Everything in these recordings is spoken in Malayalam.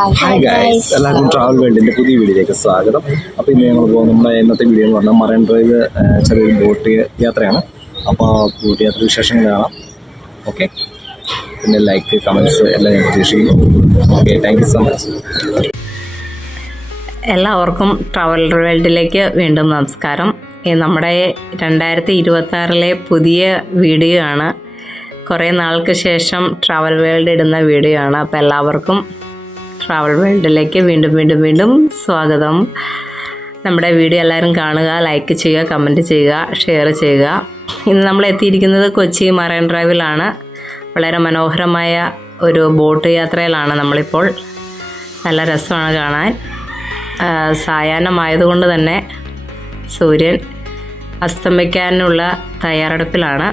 ഹായ് ഗൈസ്, എല്ലാവർക്കും ട്രാവൽ വേൾഡിൻ്റെ പുതിയ വീഡിയോയിലേക്ക് സ്വാഗതം. അപ്പോൾ ഇന്ന് ഞങ്ങൾ നമ്മുടെ ഇന്നത്തെ വീഡിയോ എന്ന് പറഞ്ഞാൽ മറൈൻ ഡ്രൈവ് ചെറിയൊരു ബോട്ട് യാത്രയാണ്. അപ്പോൾ ബോട്ട് യാത്ര വിശേഷങ്ങൾ കാണാം. ഓക്കെ, പിന്നെ ലൈക്ക് കമൻറ്റ്സ് എല്ലാം ഞാൻ പ്രതീക്ഷിക്കുന്നു. Okay, thank you so much. എല്ലാവർക്കും ട്രാവൽ വേൾഡിലേക്ക് വീണ്ടും നമസ്കാരം. നമ്മുടെ 2026 പുതിയ വീഡിയോ ആണ്. കുറേ നാൾക്ക് ശേഷം ട്രാവൽ വേൾഡ് ഇടുന്ന വീഡിയോ ആണ്. അപ്പോൾ എല്ലാവർക്കും ട്രാവൽ വേൾഡിലേക്ക് വീണ്ടും സ്വാഗതം. നമ്മുടെ വീഡിയോ എല്ലാവരും കാണുക, ലൈക്ക് ചെയ്യുക, കമൻറ്റ് ചെയ്യുക, ഷെയർ ചെയ്യുക. ഇന്ന് നമ്മൾ എത്തിയിരിക്കുന്നത് കൊച്ചി മറൈൻ ഡ്രൈവിലാണ്. വളരെ മനോഹരമായ ഒരു ബോട്ട് യാത്രയിലാണ് നമ്മളിപ്പോൾ. നല്ല രസമാണ് കാണാൻ. സായാഹ്നമായതുകൊണ്ട് തന്നെ സൂര്യൻ അസ്തമിക്കാനുള്ള തയ്യാറെടുപ്പിലാണ്.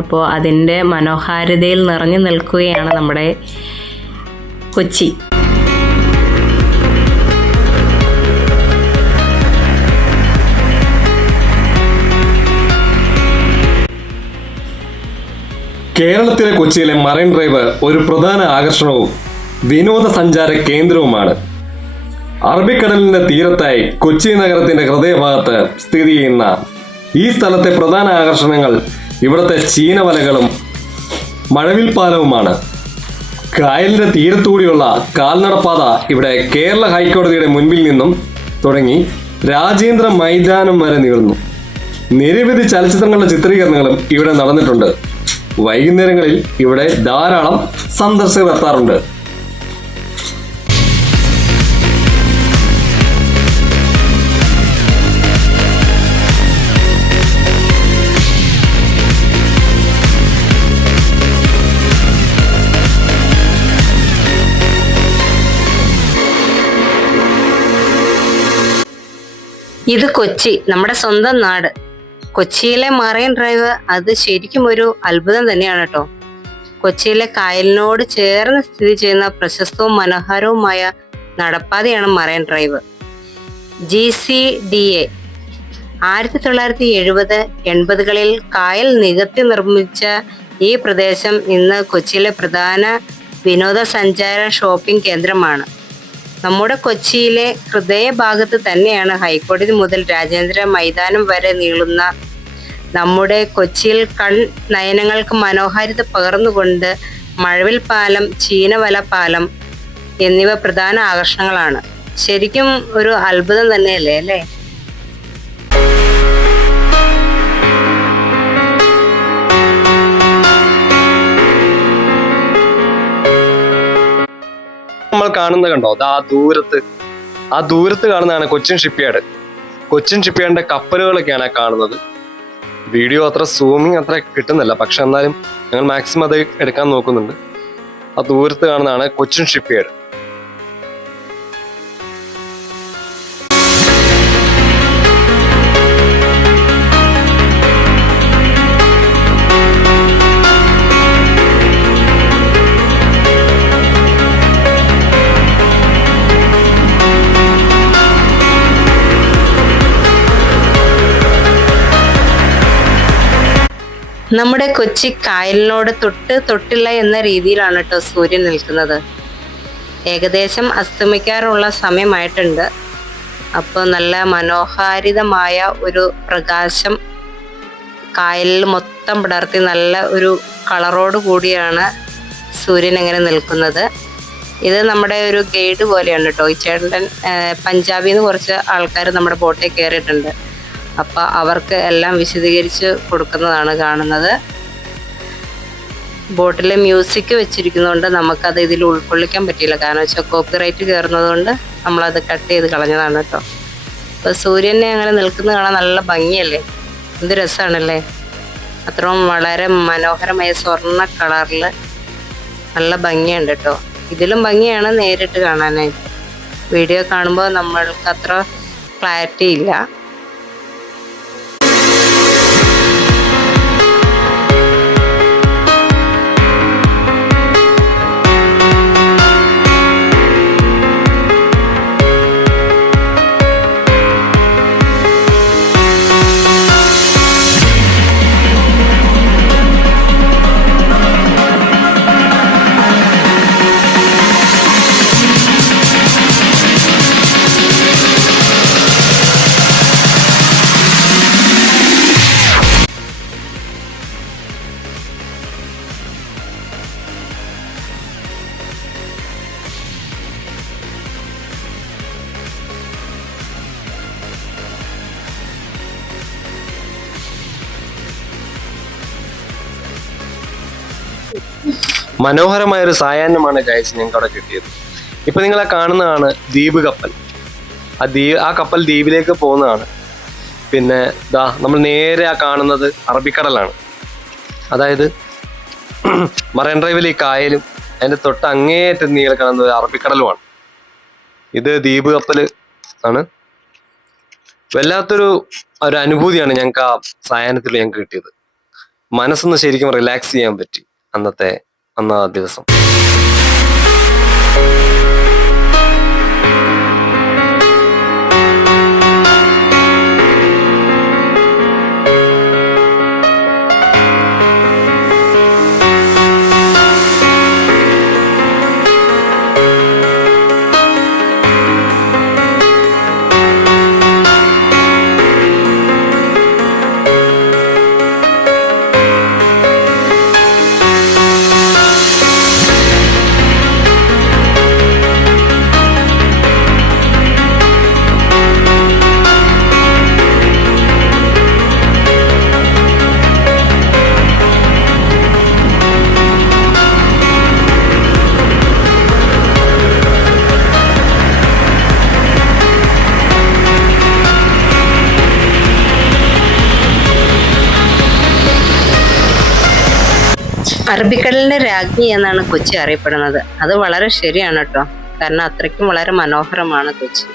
അപ്പോൾ അതിൻ്റെ മനോഹാരിതയിൽ നിറഞ്ഞു നിൽക്കുകയാണ് നമ്മുടെ കൊച്ചി. കേരളത്തിലെ കൊച്ചിയിലെ മറൈൻ ഡ്രൈവ് ഒരു പ്രധാന ആകർഷണവും വിനോദസഞ്ചാര കേന്ദ്രവുമാണ്. അറബിക്കടലിന്റെ തീരത്തായി കൊച്ചി നഗരത്തിന്റെ ഹൃദയഭാഗത്ത് സ്ഥിതി ചെയ്യുന്ന ഈ സ്ഥലത്തെ പ്രധാന ആകർഷണങ്ങൾ ഇവിടുത്തെ ചീനവലകളും മഴവിൽപ്പാലവുമാണ്. കായലിന്റെ തീരത്തുകൂടിയുള്ള കാൽനടപ്പാത ഇവിടെ കേരള ഹൈക്കോടതിയുടെ മുൻപിൽ നിന്നും തുടങ്ങി രാജേന്ദ്ര മൈതാനം വരെ നീളുന്നു. നിരവധി ചലച്ചിത്രങ്ങളുടെ ചിത്രീകരണങ്ങളും ഇവിടെ നടന്നിട്ടുണ്ട്. വൈകുന്നേരങ്ങളിൽ ഇവിടെ ധാരാളം സന്ദർശകർ എത്താറുണ്ട്. ഇത് കൊച്ചി, നമ്മുടെ സ്വന്തം നാട്. കൊച്ചിയിലെ മറൈൻ ഡ്രൈവ് അത് ശരിക്കും ഒരു അത്ഭുതം തന്നെയാണ് കേട്ടോ. കൊച്ചിയിലെ കായലിനോട് ചേർന്ന് സ്ഥിതി ചെയ്യുന്ന പ്രശസ്തവും മനോഹരവുമായ നടപ്പാതയാണ് മറൈൻ ഡ്രൈവ്. GCDA 1970-80കളിൽ കായൽ നികത്തി നിർമ്മിച്ച ഈ പ്രദേശം ഇന്ന് കൊച്ചിയിലെ പ്രധാന വിനോദസഞ്ചാര ഷോപ്പിംഗ് കേന്ദ്രമാണ്. നമ്മുടെ കൊച്ചിയിലെ ഹൃദയഭാഗത്ത് തന്നെയാണ് ഹൈക്കോടതി മുതൽ രാജേന്ദ്ര മൈതാനം വരെ നീളുന്ന നമ്മുടെ കൊച്ചിയിൽ നയനങ്ങൾക്ക് മനോഹാരിത പകർന്നുകൊണ്ട് മഴവിൽ പാലം, ചീനവല പാലം എന്നിവ പ്രധാന ആകർഷണങ്ങളാണ്. ശരിക്കും ഒരു അത്ഭുതം തന്നെയല്ലേ അല്ലേ? നമ്മൾ കാണുന്നത് കണ്ടോ, ആ ദൂരത്ത് കാണുന്നതാണ് കൊച്ചിൻ ഷിപ്പ്യാർഡ്. കൊച്ചിൻ ഷിപ്പ്യാർഡിന്റെ കപ്പലുകളൊക്കെയാണ് കാണുന്നത്. വീഡിയോ അത്ര സൂമിങ് അത്ര കിട്ടുന്നില്ല, പക്ഷെ എന്നാലും ഞങ്ങൾ മാക്സിമം അത് എടുക്കാൻ നോക്കുന്നുണ്ട്. ആ ദൂരത്ത് കാണുന്നതാണ് കൊച്ചിൻ ഷിപ്പ്യാർഡ്. നമ്മുടെ കൊച്ചി കായലിനോട് തൊട്ടില്ല എന്ന രീതിയിലാണ് കേട്ടോ സൂര്യൻ നിൽക്കുന്നത്. ഏകദേശം അസ്തമിക്കാറുള്ള സമയമായിട്ടുണ്ട്. അപ്പോൾ നല്ല മനോഹാരിതമായ ഒരു പ്രകാശം കായലിൽ മൊത്തം പടർത്തി നല്ല ഒരു കളറോട് കൂടിയാണ് സൂര്യൻ ഇങ്ങനെ നിൽക്കുന്നത്. ഇത് നമ്മുടെ ഒരു ഗൈഡ് പോലെയാണ് കേട്ടോ. ഈ ചേട്ടൻ പഞ്ചാബിൽ നിന്ന് കുറച്ച് ആൾക്കാർ നമ്മുടെ ബോട്ടിൽ കയറിയിട്ടുണ്ട്. അപ്പോൾ അവർക്ക് എല്ലാം വിശദീകരിച്ച് കൊടുക്കുന്നതാണ് കാണുന്നത്. ബോട്ടിൽ മ്യൂസിക് വെച്ചിരിക്കുന്നതുകൊണ്ട് നമുക്കത് ഇതിൽ ഉൾക്കൊള്ളിക്കാൻ പറ്റിയില്ല. കാരണം വെച്ചാൽ കോപ്പിറൈറ്റ് കയറുന്നത് കൊണ്ട് നമ്മളത് കട്ട് ചെയ്ത് കളഞ്ഞതാണ് കേട്ടോ. അപ്പോൾ സൂര്യനെ അങ്ങനെ നിൽക്കുന്നത് കാണാൻ നല്ല ഭംഗിയല്ലേ, എന്ത് രസമാണല്ലേ. അത്രയും വളരെ മനോഹരമായ സ്വർണ്ണ കളറിൽ നല്ല ഭംഗിയുണ്ട് കേട്ടോ. ഇതിലും ഭംഗിയാണ് നേരിട്ട് കാണാനായിട്ട്. വീഡിയോ കാണുമ്പോൾ നമ്മൾക്ക് അത്ര ക്ലാരിറ്റി ഇല്ല. മനോഹരമായൊരു സായാഹ്നമാണ് ഗൈസ് ഞങ്ങൾക്ക് അവിടെ കിട്ടിയത്. ഇപ്പൊ നിങ്ങളെ കാണുന്നതാണ് ദ്വീപ് കപ്പൽ. ആ കപ്പൽ ദ്വീപിലേക്ക് പോകുന്നതാണ്. പിന്നെ നമ്മൾ നേരെ ആ കാണുന്നത് അറബിക്കടലാണ്. അതായത് മറൈൻ ഡ്രൈവിൽ ഈ കായലും അതിന്റെ തൊട്ട് അങ്ങേയറ്റം നീളെ കാണുന്നത് അറബിക്കടലുമാണ്. ഇത് ദ്വീപ് കപ്പൽ ആണ്. വല്ലാത്തൊരു അനുഭൂതിയാണ് ഞങ്ങൾക്ക് ആ സായാഹ്നത്തിൽ ഞങ്ങൾക്ക് കിട്ടിയത്. മനസ്സൊന്ന് ശരിക്കും റിലാക്സ് ചെയ്യാൻ പറ്റി അന്നത്തെ ദിവസം. അറബിക്കടലിന്റെ രാജ്ഞി എന്നാണ് കൊച്ചി അറിയപ്പെടുന്നത്. അത് വളരെ ശരിയാണ് കേട്ടോ. കാരണം അത്രയ്ക്കും വളരെ മനോഹരമാണ് കൊച്ചി.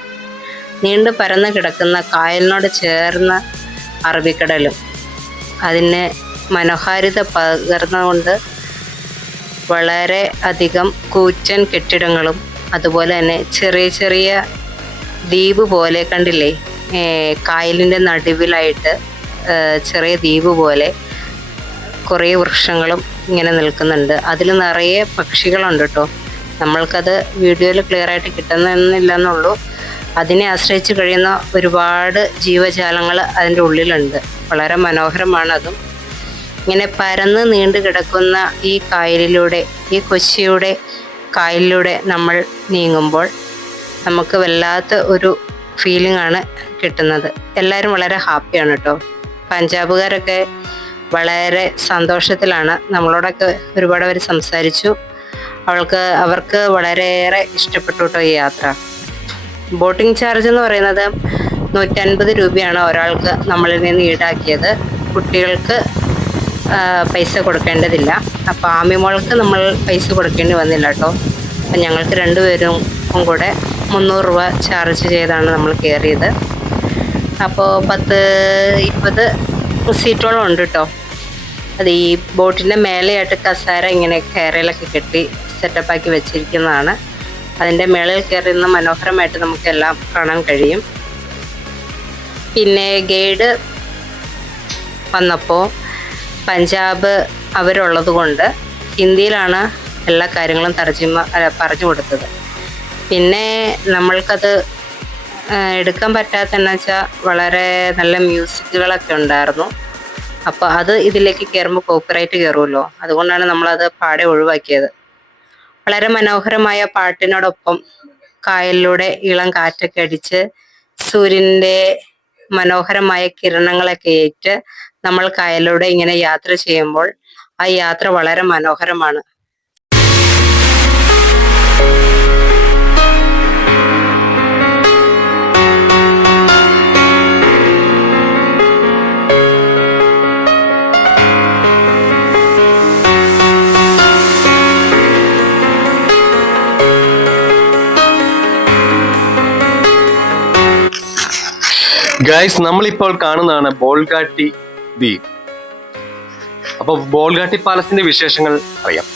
നീണ്ടു പരന്നു കിടക്കുന്ന കായലിനോട് ചേർന്ന അറബിക്കടലും അതിന് മനോഹാരിത പകർന്നുകൊണ്ട് വളരെ അധികം കൂറ്റൻ കെട്ടിടങ്ങളും അതുപോലെ തന്നെ ചെറിയ ചെറിയ ദ്വീപ് പോലെ കണ്ടില്ലേ, കായലിൻ്റെ നടുവിലായിട്ട് ചെറിയ ദ്വീപ് പോലെ കുറേ വൃക്ഷങ്ങളും ഇങ്ങനെ നിൽക്കുന്നുണ്ട്. അതിൽ നിറയെ പക്ഷികളുണ്ട് കേട്ടോ. നമ്മൾക്കത് വീഡിയോയിൽ ക്ലിയർ ആയിട്ട് കിട്ടുന്നില്ല എന്നുള്ളൂ. അതിനെ ആശ്രയിച്ച് കഴിയുന്ന ഒരുപാട് ജീവജാലങ്ങൾ അതിൻ്റെ ഉള്ളിലുണ്ട്. വളരെ മനോഹരമാണതും. ഇങ്ങനെ പരന്ന് നീണ്ടു കിടക്കുന്ന ഈ കായലിലൂടെ, ഈ കൊച്ചിയുടെ കായലിലൂടെ നമ്മൾ നീങ്ങുമ്പോൾ നമുക്ക് വല്ലാത്ത ഒരു ഫീലിംഗ് ആണ് കിട്ടുന്നത്. എല്ലാവരും വളരെ ഹാപ്പിയാണ് കേട്ടോ. പഞ്ചാബുകാരൊക്കെ വളരെ സന്തോഷത്തിലാണ്. നമ്മളോടൊക്കെ ഒരുപാട് അവർ സംസാരിച്ചു. അവർക്ക് വളരെയേറെ ഇഷ്ടപ്പെട്ടു കേട്ടോ ഈ യാത്ര. ബോട്ടിംഗ് ചാർജ് എന്ന് പറയുന്നത് 150 രൂപയാണ് ഒരാൾക്ക് നമ്മളിൽ നിന്ന് ഈടാക്കിയത്. കുട്ടികൾക്ക് പൈസ കൊടുക്കേണ്ടതില്ല. അപ്പോൾ ആമിമോൾക്ക് നമ്മൾ പൈസ കൊടുക്കേണ്ടി വന്നില്ല കേട്ടോ. അപ്പം ഞങ്ങൾക്ക് 2 പേരും കൂടെ 300 രൂപ ചാർജ് ചെയ്താണ് നമ്മൾ കയറിയത്. അപ്പോൾ 10-20 സീറ്റോളം ഉണ്ട് കേട്ടോ. അത് ഈ ബോട്ടിൻ്റെ മേലെയായിട്ട് കസാര ഇങ്ങനെ കയറിലൊക്കെ കെട്ടി സെറ്റപ്പാക്കി വെച്ചിരിക്കുന്നതാണ്. അതിൻ്റെ മേളിൽ കയറുന്ന മനോഹരമായിട്ട് നമുക്കെല്ലാം കാണാൻ കഴിയും. പിന്നെ ഗൈഡ് വന്നപ്പോൾ പഞ്ചാബ് അവരുള്ളത് കൊണ്ട് ഹിന്ദിയിലാണ് എല്ലാ കാര്യങ്ങളും പറഞ്ഞു കൊടുത്തത്. പിന്നെ നമ്മൾക്കത് എടുക്കാൻ പറ്റാത്തതെന്ന് വെച്ചാൽ വളരെ നല്ല മ്യൂസിക്കുകളൊക്കെ ഉണ്ടായിരുന്നു. അപ്പോൾ അത് ഇതിലേക്ക് കയറുമ്പോൾ കോപ്പിറൈറ്റ് കയറുമല്ലോ, അതുകൊണ്ടാണ് നമ്മളത് പാടെ ഒഴിവാക്കിയത്. വളരെ മനോഹരമായ പാട്ടിനോടൊപ്പം കായലിലൂടെ ഇളം കാറ്റൊക്കെ അടിച്ച് സൂര്യൻ്റെ മനോഹരമായ കിരണങ്ങളൊക്കെ ഏറ്റ് നമ്മൾ കായലിലൂടെ ഇങ്ങനെ യാത്ര ചെയ്യുമ്പോൾ ആ യാത്ര വളരെ മനോഹരമാണ്. ഗൈസ്, നമ്മളിപ്പോൾ കാണുന്നതാണ് ബോൾഗാട്ടി ദ്വീപ്. അപ്പോൾ ബോൾഗാട്ടി പാലസിന്റെ വിശേഷങ്ങൾ അറിയാം.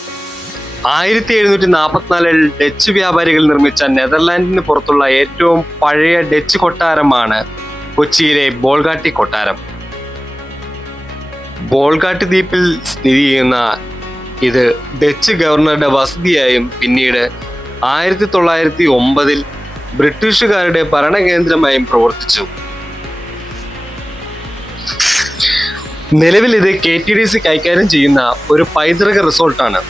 1744 ഡച്ച് വ്യാപാരികൾ നിർമ്മിച്ച നെതർലാൻഡിന് പുറത്തുള്ള ഏറ്റവും പഴയ ഡച്ച് കൊട്ടാരമാണ് കൊച്ചിയിലെ ബോൾഗാട്ടി കൊട്ടാരം. ബോൾഗാട്ടി ദ്വീപിൽ സ്ഥിതി ചെയ്യുന്ന ഇത് ഡച്ച് ഗവർണറുടെ വസതിയായും പിന്നീട് 1909 ബ്രിട്ടീഷുകാരുടെ ഭരണകേന്ദ്രമായും പ്രവർത്തിച്ചു. നിലവിൽ ഇത് KTDC കൈകാര്യം ചെയ്യുന്ന ഒരു പൈതൃക റിസോർട്ടാണ്.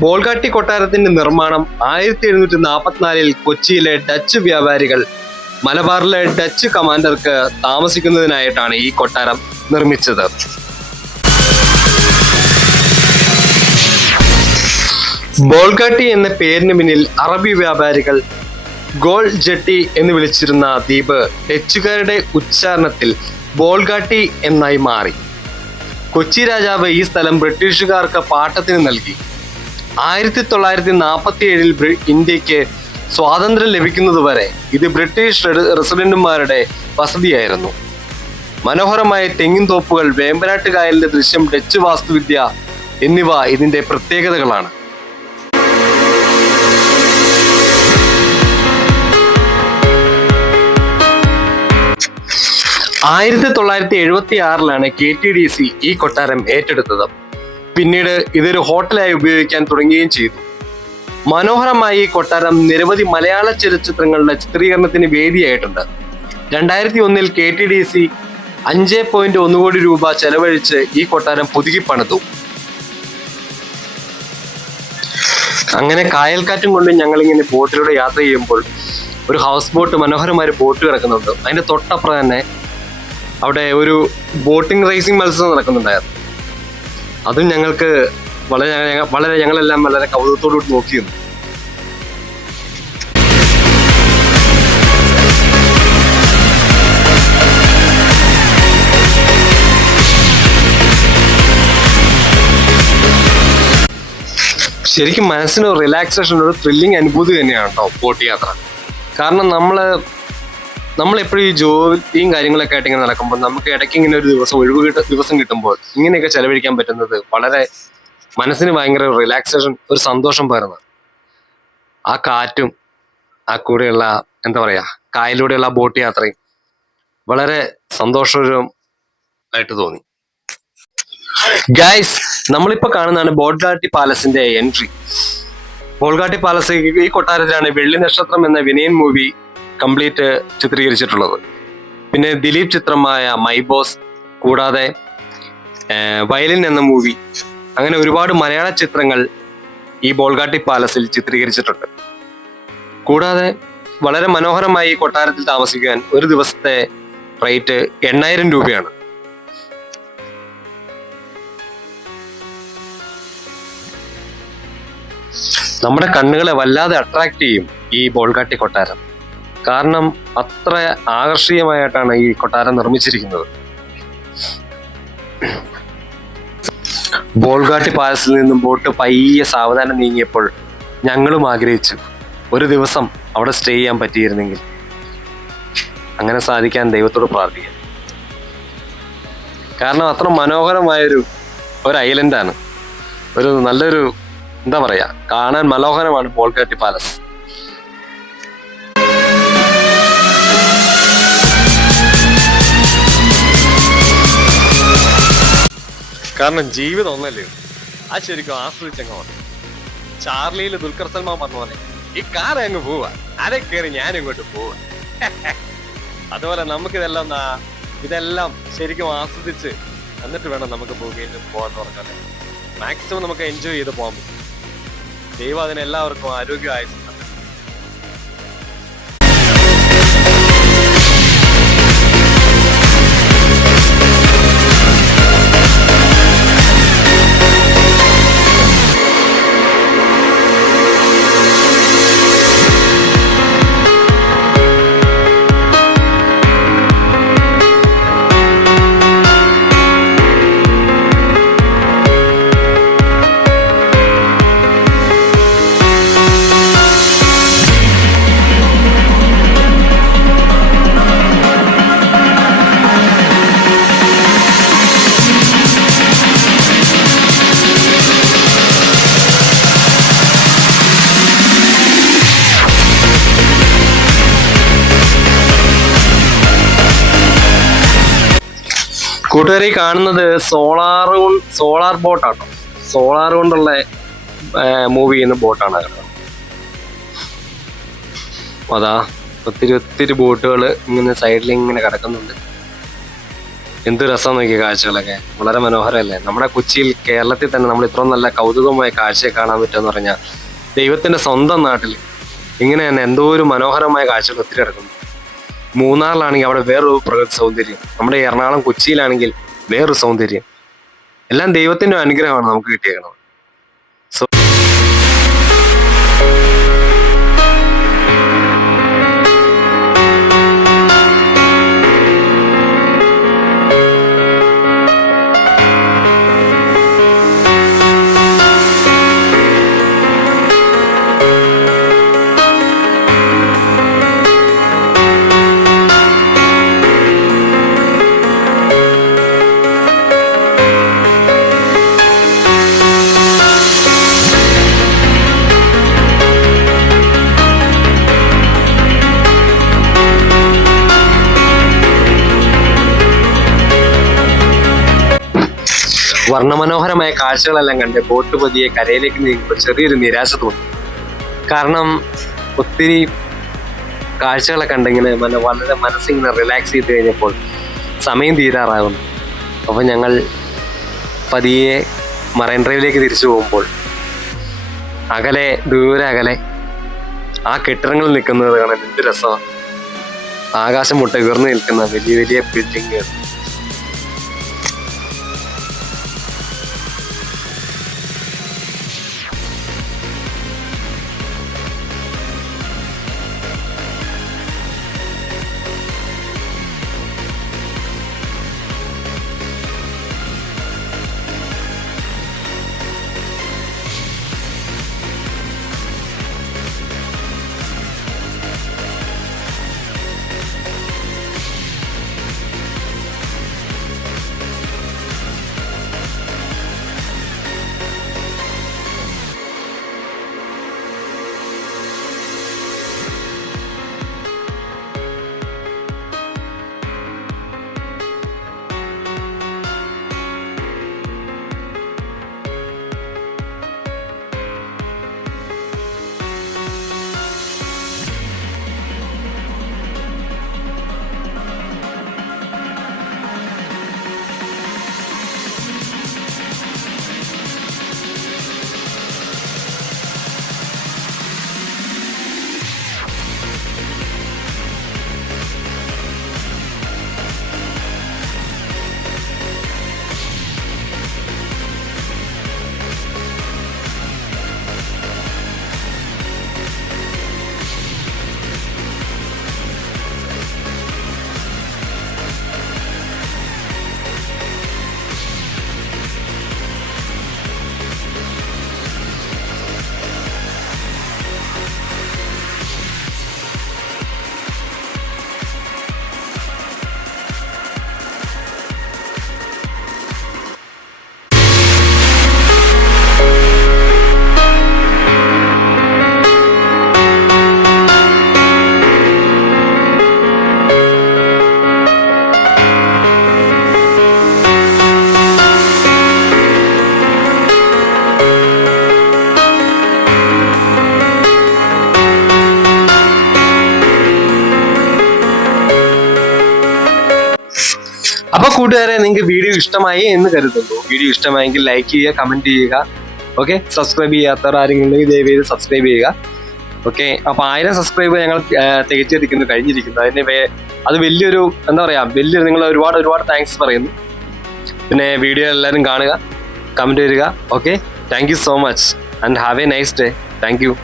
ബോൾഗാട്ടി കൊട്ടാരത്തിന്റെ നിർമ്മാണം 1744 കൊച്ചിയിലെ ഡച്ച് വ്യാപാരികൾ മലബാറിലെ ഡച്ച് കമാൻഡർക്ക് താമസിക്കുന്നതിനായിട്ടാണ് ഈ കൊട്ടാരം നിർമ്മിച്ചത്. ബോൾഗാട്ടി എന്ന പേരിന് പിന്നിൽ അറബി വ്യാപാരികൾ ഗോൾ ജട്ടി എന്ന് വിളിച്ചിരുന്ന ദ്വീപ് ഡച്ചുകാരുടെ ഉച്ചാരണത്തിൽ ബോൾഗാട്ടി എന്നായി മാറി. കൊച്ചി രാജാവ് ഈ സ്ഥലം ബ്രിട്ടീഷുകാർക്ക് പാട്ടത്തിന് നൽകി. 1947 ഇന്ത്യക്ക് സ്വാതന്ത്ര്യം ലഭിക്കുന്നതുവരെ ഇത് ബ്രിട്ടീഷ് റെസിഡന്റുമാരുടെ വസതിയായിരുന്നു. മനോഹരമായ തെങ്ങിൻ തോപ്പുകൾ, വേമ്പനാട്ട് കായലിന്റെ ദൃശ്യം, ഡച്ച് വാസ്തുവിദ്യ എന്നിവ ഇതിന്റെ പ്രത്യേകതകളാണ്. (1976) KTDC ഈ കൊട്ടാരം ഏറ്റെടുത്തത്. പിന്നീട് ഇതൊരു ഹോട്ടലായി ഉപയോഗിക്കാൻ തുടങ്ങുകയും ചെയ്തു. മനോഹരമായ ഈ കൊട്ടാരം നിരവധി മലയാള ചലച്ചിത്രങ്ങളുടെ ചിത്രീകരണത്തിന് വേദിയായിട്ടുണ്ട്. 2001 KTDC 5.1 കോടി രൂപ ചെലവഴിച്ച് ഈ കൊട്ടാരം പുതുക്കി പണിതു. അങ്ങനെ കായൽക്കാറ്റും കൊണ്ട് ഞങ്ങളിങ്ങനെ ബോട്ടിലൂടെ യാത്ര ചെയ്യുമ്പോൾ ഒരു ഹൗസ് ബോട്ട്, മനോഹരമായ ഒരു ബോട്ട് കിടക്കുന്നുണ്ട്. അതിന്റെ തൊട്ടപ്പുറം തന്നെ അവിടെ ഒരു ബോട്ടിംഗ് റേസിംഗ് മത്സരം നടക്കുന്നുണ്ടായിരുന്നു. അതും ഞങ്ങൾക്ക് ഞങ്ങളെല്ലാം വളരെ കൗതുകത്തോടുകൂടി നോക്കിയിരുന്നു. ശരിക്കും മനസ്സിന് റിലാക്സേഷൻ, ഒരു ത്രില്ലിങ് അനുഭൂതി തന്നെയാണ് കേട്ടോ ബോട്ട് യാത്ര. കാരണം നമ്മളെപ്പോഴും ഈ ജോലിയും കാര്യങ്ങളൊക്കെ ആയിട്ട് ഇങ്ങനെ നടക്കുമ്പോൾ നമുക്ക് ഇടയ്ക്ക് ഇങ്ങനെ ഒരു ദിവസം കിട്ടുമ്പോൾ ഇങ്ങനെയൊക്കെ ചെലവഴിക്കാൻ പറ്റുന്നത് വളരെ മനസ്സിന് ഭയങ്കര റിലാക്സേഷൻ, ഒരു സന്തോഷം പകരുന്നത്. ആ കാറ്റും ആ കൂടെയുള്ള എന്താ പറയാ കായലിലൂടെയുള്ള ബോട്ട് യാത്രയും വളരെ സന്തോഷകരമായിട്ട് തോന്നി. ഗൈസ്, നമ്മളിപ്പോ കാണുന്നതാണ് ബോൾഗാട്ടി പാലസിന്റെ എൻട്രി. ബോൾഗാട്ടി പാലസ് ഈ കൊട്ടാരത്തിലാണ് വെള്ളി നക്ഷത്രം എന്ന വിനയൻ മൂവി കംപ്ലീറ്റ് ചിത്രീകരിച്ചിട്ടുള്ളത്. പിന്നെ ദിലീപ് ചിത്രമായ മൈ ബോസ്, കൂടാതെ വയലിൻ എന്ന മൂവി, അങ്ങനെ ഒരുപാട് മലയാള ചിത്രങ്ങൾ ഈ ബോൾഗാട്ടി പാലസിൽ ചിത്രീകരിച്ചിട്ടുണ്ട്. കൂടാതെ വളരെ മനോഹരമായി ഈ കൊട്ടാരത്തിൽ താമസിക്കാൻ ഒരു ദിവസത്തെ റേറ്റ് 8,000 രൂപയാണ്. നമ്മുടെ കണ്ണുകളെ വല്ലാതെ അട്രാക്ട് ചെയ്യും ഈ ബോൾഗാട്ടി കൊട്ടാരം. കാരണം അത്ര ആകർഷണീയമായിട്ടാണ് ഈ കൊട്ടാരം നിർമ്മിച്ചിരിക്കുന്നത്. ബോൾഗാട്ടി പാലസിൽ നിന്നും ബോട്ട് പയ്യെ സാവധാനം നീങ്ങിയപ്പോൾ ഞങ്ങളും ആഗ്രഹിച്ചു ഒരു ദിവസം അവിടെ സ്റ്റേ ചെയ്യാൻ പറ്റിയിരുന്നെങ്കിൽ. അങ്ങനെ സാധിക്കാൻ ദൈവത്തോട് പ്രാർത്ഥിക്കാം. കാരണം അത്ര മനോഹരമായൊരു ഐലൻഡാണ്. ഒരു നല്ലൊരു എന്താ പറയാ, കാണാൻ മനോഹരമാണ് ബോൾഗാട്ടി പാലസ്. കാരണം ജീവിതം ഒന്നല്ലേ, ആ ശരിക്കും ആസ്വദിച്ചങ്ങ് വന്നു. ചാർലിയിൽ ദുൽഖർ സൽമാൻ പറഞ്ഞ പോലെ ഈ കാർ അങ്ങ് പോവാ, അതെ കയറി ഞാൻ ഇങ്ങോട്ട് പോവാ. അതുപോലെ ഇതെല്ലാം ശരിക്കും ആസ്വദിച്ച് എന്നിട്ട് വേണം നമുക്ക് ഭൂമിയിൽ പോകാന്ന് പറഞ്ഞാൽ മാക്സിമം നമുക്ക് എൻജോയ് ചെയ്ത് പോകാൻ പറ്റും. ദൈവം അതിനെല്ലാവർക്കും ആരോഗ്യം ആയുസ്സും. കൂട്ടുകാരെ കാണുന്നത് സോളാർ ബോട്ടാട്ടോ. സോളാർ കൊണ്ടുള്ള മൂവ് ചെയ്യുന്ന ബോട്ടാണ് കേട്ടോ. അതാ ഒത്തിരി ബോട്ടുകൾ ഇങ്ങനെ സൈഡിൽ ഇങ്ങനെ കിടക്കുന്നുണ്ട്. എന്ത് രസം നോക്കിയ കാഴ്ചകളൊക്കെ, വളരെ മനോഹരമല്ലേ. നമ്മുടെ കൊച്ചിയിൽ, കേരളത്തിൽ തന്നെ നമ്മൾ ഇത്ര നല്ല കൗതുകമായ കാഴ്ചയെ കാണാൻ പറ്റുമെന്ന് പറഞ്ഞാൽ ദൈവത്തിന്റെ സ്വന്തം നാട്ടിൽ ഇങ്ങനെ തന്നെ എന്തോ ഒരു മനോഹരമായ കാഴ്ചകൾ ഒത്തിരി കിടക്കുന്നു. മൂന്നാറിലാണെങ്കിൽ അവിടെ വേറൊരു പ്രകൃതി സൗന്ദര്യം, നമ്മുടെ എറണാകുളം കൊച്ചിയിലാണെങ്കിൽ വേറൊരു സൗന്ദര്യം. എല്ലാം ദൈവത്തിന്റെ അനുഗ്രഹമാണ് നമുക്ക് കിട്ടിയേക്കുന്നത്. വർണ്ണമനോഹരമായ കാഴ്ചകളെല്ലാം കണ്ട് ബോട്ട് പതിയെ കരയിലേക്ക് നീങ്ങുമ്പോൾ ചെറിയൊരു നിരാശ തോന്നി. കാരണം ഒത്തിരി കാഴ്ചകളെ കണ്ടിങ്ങനെ വളരെ മനസ്സിങ്ങനെ റിലാക്സ് ചെയ്ത് കഴിഞ്ഞപ്പോൾ സമയം തീരാറാകുന്നു. അപ്പോൾ ഞങ്ങൾ പതിയെ മറൈൻ ഡ്രൈവിലേക്ക് തിരിച്ചു പോകുമ്പോൾ ദൂരെ അകലെ ആ കെട്ടിടങ്ങൾ നിൽക്കുന്നത് കാണാൻ എന്ത് രസമാണ്. ആകാശം മുട്ട ഉയർന്നു നിൽക്കുന്ന വലിയ വലിയ ബിൽഡിങ്ങുകൾ. അപ്പൊ കൂട്ടുകാരെ, നിങ്ങൾക്ക് വീഡിയോ ഇഷ്ടമായി എന്ന് കരുതുന്നു. വീഡിയോ ഇഷ്ടമായെങ്കിൽ ലൈക്ക് ചെയ്യുക, കമന്റ് ചെയ്യുക. ഓക്കെ, സബ്സ്ക്രൈബ് ചെയ്യാത്തവർ ആരെങ്കിലും ഉണ്ടെങ്കിൽ ദയവേത് സബ്സ്ക്രൈബ് ചെയ്യുക. ഓക്കെ, അപ്പൊ 1000 സബ്സ്ക്രൈബ് ഞങ്ങൾ കഴിഞ്ഞിരിക്കുന്നു. അത് വലിയൊരു നിങ്ങൾ ഒരുപാട് താങ്ക്സ് പറയുന്നു. പിന്നെ വീഡിയോ എല്ലാവരും കാണുക, കമന്റ് വരിക. Okay, thank you so much and have A nice day. Thank you.